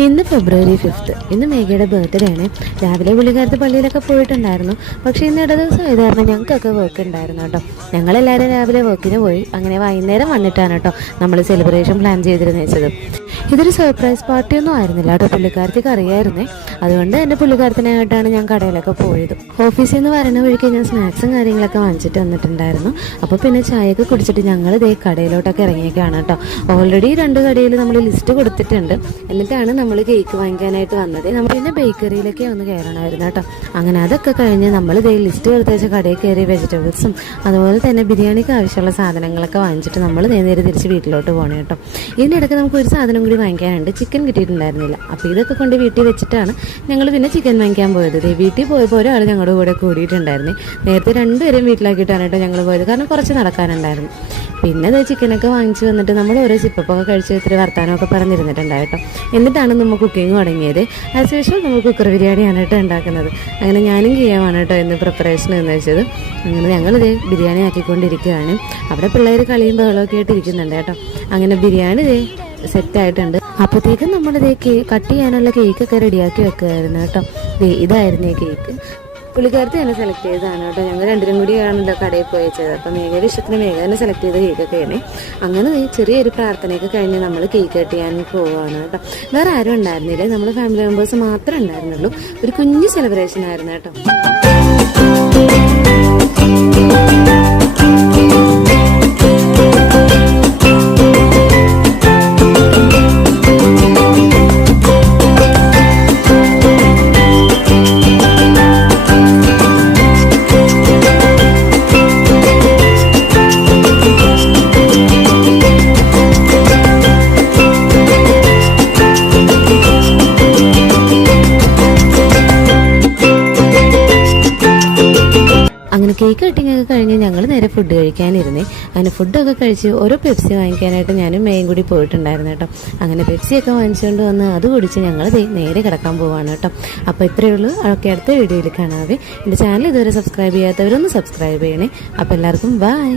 ഇന്ന് ഫെബ്രുവരി 5. ഇന്ന് മേഘയുടെ ബർത്ത്ഡേ ആണ്. രാവിലെ പുള്ളിക്കാരത്ത് പള്ളിയിലൊക്കെ പോയിട്ടുണ്ടായിരുന്നു. പക്ഷേ ഇന്ന് ഇട ദിവസം ആയത് കാരണം ഞങ്ങൾക്കൊക്കെ വർക്ക് ഉണ്ടായിരുന്നു കേട്ടോ. ഞങ്ങളെല്ലാവരും രാവിലെ വർക്കിന് പോയി. അങ്ങനെ വൈകുന്നേരം വന്നിട്ടാണ് കേട്ടോ നമ്മൾ സെലിബ്രേഷൻ പ്ലാൻ ചെയ്തിരുന്നു വെച്ചത്. ഇതൊരു സർപ്രൈസ് പാർട്ടിയൊന്നും ആയിരുന്നില്ല കേട്ടോ, പുള്ളിക്കാരത്തേക്ക് അറിയാമായിരുന്നേ. അതുകൊണ്ട് എൻ്റെ പുള്ളിക്കാരത്തിനായിട്ടാണ് ഞാൻ കടയിലൊക്കെ പോയത്. ഓഫീസിൽ നിന്ന് വരണ വഴിക്ക് ഞാൻ സ്നാക്സും കാര്യങ്ങളൊക്കെ വാങ്ങിച്ചിട്ട് വന്നിട്ടുണ്ടായിരുന്നു. അപ്പോൾ പിന്നെ ചായയൊക്കെ കുടിച്ചിട്ട് ഞങ്ങൾ ഇതേ കടയിലോട്ടൊക്കെ ഇറങ്ങിയൊക്കെയാണ് കേട്ടോ. ഓൾറെഡി 2 കടയിൽ നമ്മൾ ലിസ്റ്റ് കൊടുത്തിട്ടുണ്ട്. എന്നിട്ടാണ് നമ്മൾ കേക്ക് വാങ്ങിക്കാനായിട്ട് വന്നത്. നമ്മൾ പിന്നെ ബേക്കറിയിലൊക്കെ ഒന്ന് കയറണമായിരുന്നു കേട്ടോ. അങ്ങനെ അതൊക്കെ കഴിഞ്ഞ് നമ്മൾ ഇതേ ലിസ്റ്റ് കൊടുത്ത് വെച്ച കടയിൽ കയറി വെജിറ്റബിൾസും അതുപോലെ തന്നെ ബിരിയാണിക്ക് ആവശ്യമുള്ള സാധനങ്ങളൊക്കെ വാങ്ങിച്ചിട്ട് നമ്മൾ നേരെ തിരിച്ച് വീട്ടിലോട്ട് പോകണം കേട്ടോ. ഇതിനിടയ്ക്ക് നമുക്ക് ഒരു സാധനം കൂടി വാങ്ങിക്കാനുണ്ട്. ചിക്കൻ കിട്ടിയിട്ടുണ്ടായിരുന്നില്ല. അപ്പോൾ ഇതൊക്കെ കൊണ്ട് വീട്ടിൽ വെച്ചിട്ടാണ് ഞങ്ങൾ പിന്നെ ചിക്കൻ വാങ്ങിക്കാൻ പോയത്. വീട്ടിൽ പോയപ്പോൾ ഒരാൾ ഞങ്ങളുടെ കൂടെ കൂടിയിട്ടുണ്ടായിരുന്നു. നേരത്തെ 2 പേരും വീട്ടിലാക്കിയിട്ടാണ് കേട്ടോ ഞങ്ങൾ പോയത്, കാരണം കുറച്ച് നടക്കാനുണ്ടായിരുന്നു. പിന്നെ അത് ചിക്കനൊക്കെ വാങ്ങിച്ച് വന്നിട്ട് നമ്മൾ ഓരോ സിപ്പൊക്കെ കഴിച്ച് ഇത്തിരി വർത്താനമൊക്കെ പറഞ്ഞിരുന്നിട്ടുണ്ടായിട്ടോ. എന്നിട്ടാണ് നമ്മൾ കുക്കിംഗ് തുടങ്ങിയത്. ആസ് യൂഷ്വൽ നമ്മൾ കുക്കർ ബിരിയാണിയാണ് കേട്ടോ ഉണ്ടാക്കുന്നത്. അങ്ങനെ ഞാനും ചെയ്യാമാണ് കേട്ടോ ഇന്ന് പ്രിപ്പറേഷൻ എന്ന് വെച്ചത്. അങ്ങനെ ഞങ്ങളിത് ബിരിയാണി ആക്കിക്കൊണ്ടിരിക്കുകയാണ്. അവിടെ പിള്ളേർ കളിയും ബഹളമൊക്കെ ആയിട്ട് ഇരിക്കുന്നുണ്ട് കേട്ടോ. അങ്ങനെ ബിരിയാണി സെറ്റായിട്ടുണ്ട്. അപ്പോഴത്തേക്കും നമ്മളിത് കട്ട് ചെയ്യാനുള്ള കേക്കൊക്കെ റെഡിയാക്കി വെക്കുമായിരുന്നു കേട്ടോ. ഇതായിരുന്നു ഈ കേക്ക്. പുള്ളിക്കാരത്തി തന്നെ സെലക്ട് ചെയ്തതാണ് കേട്ടോ. ഞങ്ങൾ 2 കൂടിയാണല്ലോ കടയിൽ പോയി വെച്ചത്. അപ്പം മേഘയുടെ ഇഷ്ടത്തിന് മേഘ തന്നെ സെലക്ട് ചെയ്ത കേക്കൊക്കെയാണ്. അങ്ങനെ ചെറിയൊരു പ്രാർത്ഥനയൊക്കെ കഴിഞ്ഞ് നമ്മൾ കേക്ക് കട്ട് ചെയ്യാൻ പോവുകയാണ് കേട്ടോ. വേറെ ആരും ഉണ്ടായിരുന്നില്ല, നമ്മൾ ഫാമിലി മെമ്പേഴ്സ് മാത്രമേ ഉണ്ടായിരുന്നുള്ളൂ. ഒരു കുഞ്ഞു സെലിബ്രേഷൻ ആയിരുന്നു കേട്ടോ. അങ്ങനെ കേക്ക് കട്ടിങ്ങൊക്കെ കഴിഞ്ഞ് ഞങ്ങൾ നേരെ ഫുഡ് കഴിക്കാനിരുന്നേ. അങ്ങനെ ഫുഡൊക്കെ കഴിച്ച് ഓരോ പെപ്സി വാങ്ങിക്കാനായിട്ട് ഞാനും മേയും കൂടി പോയിട്ടുണ്ടായിരുന്നു കേട്ടോ. അങ്ങനെ പെപ്സിയൊക്കെ വാങ്ങിച്ചുകൊണ്ട് വന്ന് അത് കുടിച്ച് ഞങ്ങൾ നേരെ കിടക്കാൻ പോവാണ് കേട്ടോ. അപ്പോൾ ഇത്രയേ ഉള്ളൂ. ഒക്കെ അടുത്ത വീഡിയോയിൽ കാണാവേ. എൻ്റെ ചാനൽ ഇതുവരെ സബ്സ്ക്രൈബ് ചെയ്യാത്തവരൊന്ന് സബ്സ്ക്രൈബ് ചെയ്യണേ. അപ്പോൾ എല്ലാവർക്കും ബൈ.